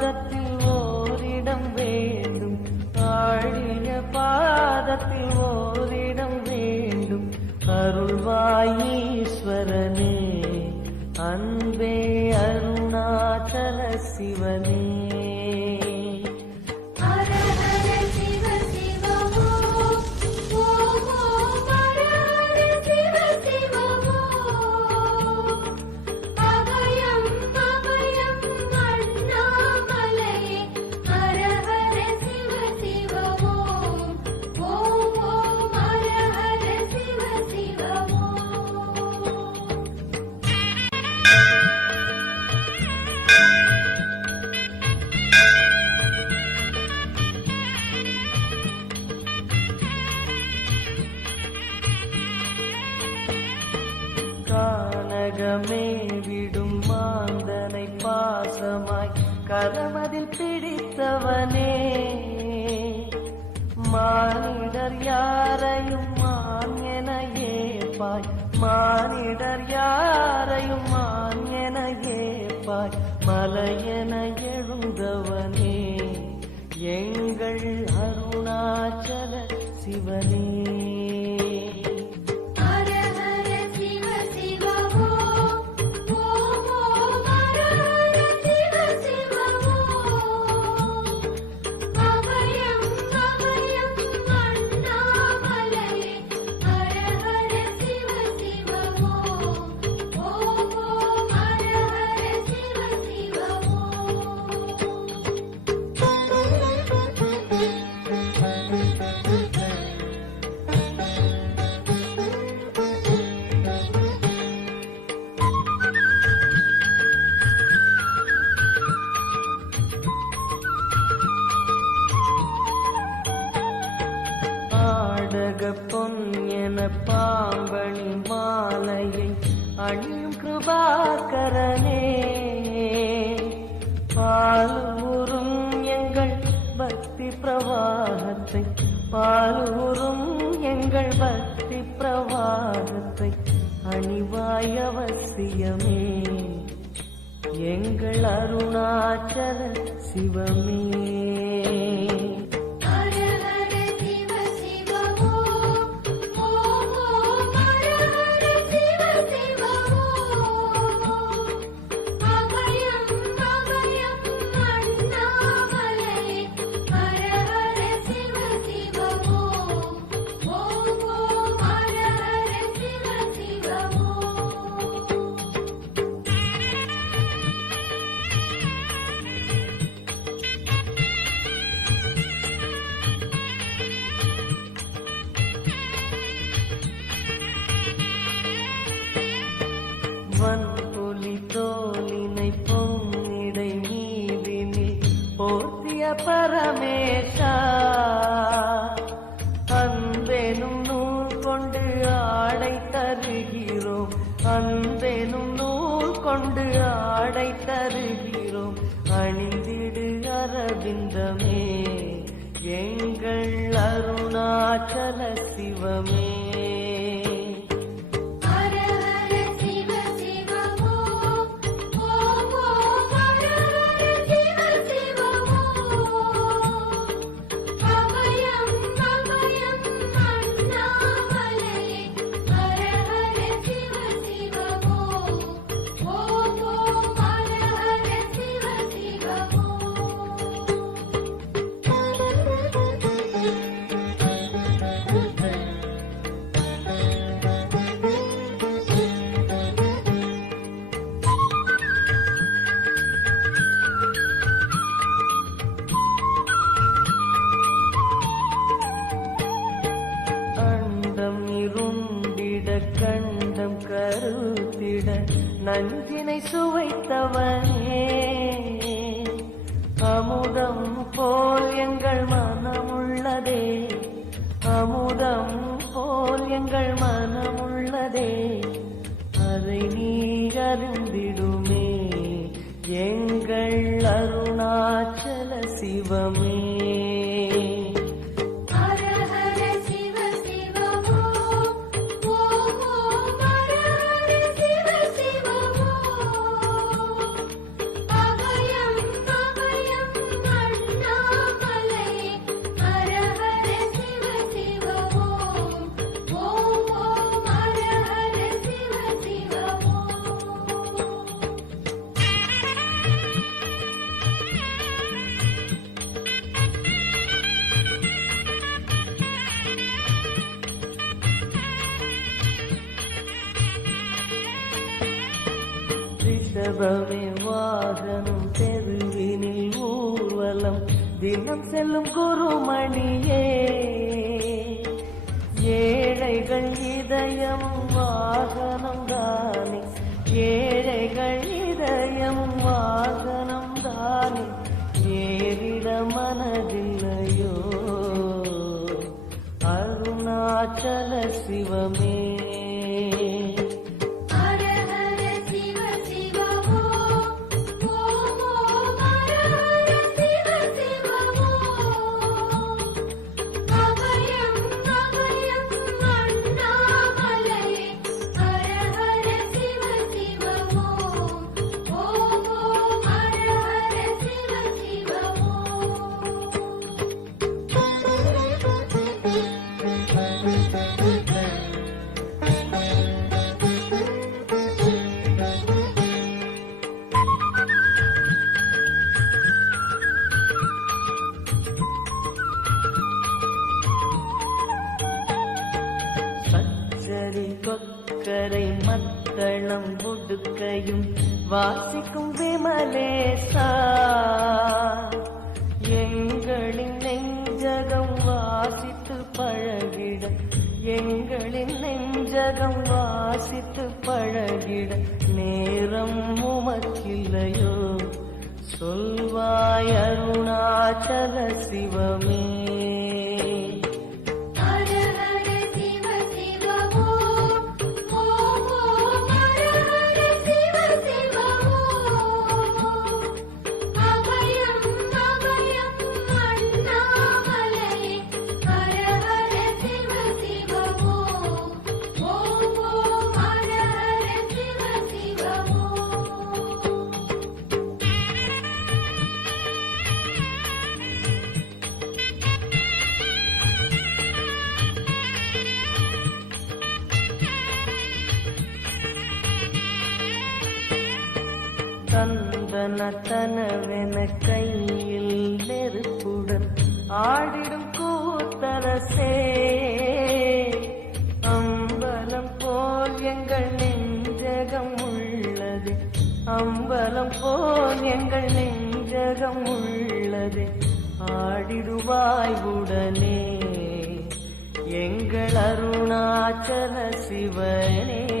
பாதத்தில் ஓரிடம் வேண்டும், ஆழிய பாதத்தில் ஓரிடம் வேண்டும். அருள்வாயீஸ்வரனே, அன்பே அருணாச்சல சிவனே. கானகமே விடும் மாந்தனை பாசமாய் கரமதில் பிடித்தவனே, மானிடர் யாரையும் மான் என ஏற்பாய், மானிடர் யாரையும் மான் என ஏற்பாய். மலையென எழுந்தவனே, எங்கள் அருணாச்சல சிவனே. பொன் என பாம்பணி மாலையை அணியும் கிருபாகரனே, பாலூரும் எங்கள் பக்தி பிரவாகத்தை, பாலூரும் எங்கள் பக்தி பிரவாகத்தை அணிவாய் அவசியமே, எங்கள் அருணாச்சல சிவமே. வன்புலி தோலினை பொன்னிடை மீதினில் போர்த்திய பரமேஷா, அன்பெனும் நூல் கொண்டு ஆடை தருகிறோம், அன்பெனும் நூல் கொண்டு ஆடை தருகிறோம். அணிந்திடு அரவிந்தமே, எங்கள் அருணாச்சல சிவமே. கண்டம் கருத்திட நஞ்சினை சுவைத்தவனே, அமுதம் போல் எங்கள் மனமுள்ளதே, அமுதம் போல் எங்கள் மனமுள்ளதே. அதை நீ அறிந்திடுமே, எங்கள் அருணாச்சல சிவமே. Bye. ஜபமே வாகனம் தெருவினில் ஊர்வலம் தினம் செல்லும் குருமணியே ஏழைகள் இதயமும் வாகனம் தானே ஏழைகள் இதயமும் வாகனம் தானே ஏறிட மனதில்லையோ அருணாச்சல சிவமே கொக்கரை மத்தளம் புடுக்கையும் வாசிக்கும் விமலேசா எங்களின் நெஞ்சகம் வாசித்து பழகிட எங்களின் நெஞ்சகம் வாசித்து பழகிட நேரம் உமக்கில்லையோ சொல்வாய் அருணாச்சல சிவமே தந்தனத்தனவென கையில் நெருப்புடன் ஆடிடும் கூத்தரசே அம்பலம் போல் எங்கள் நெஞ்சகம் உள்ளது அம்பலம் போல் எங்கள் நெஞ்சகம் உள்ளது ஆடிடுவாய் உடனே எங்கள் அருணாச்சல சிவனே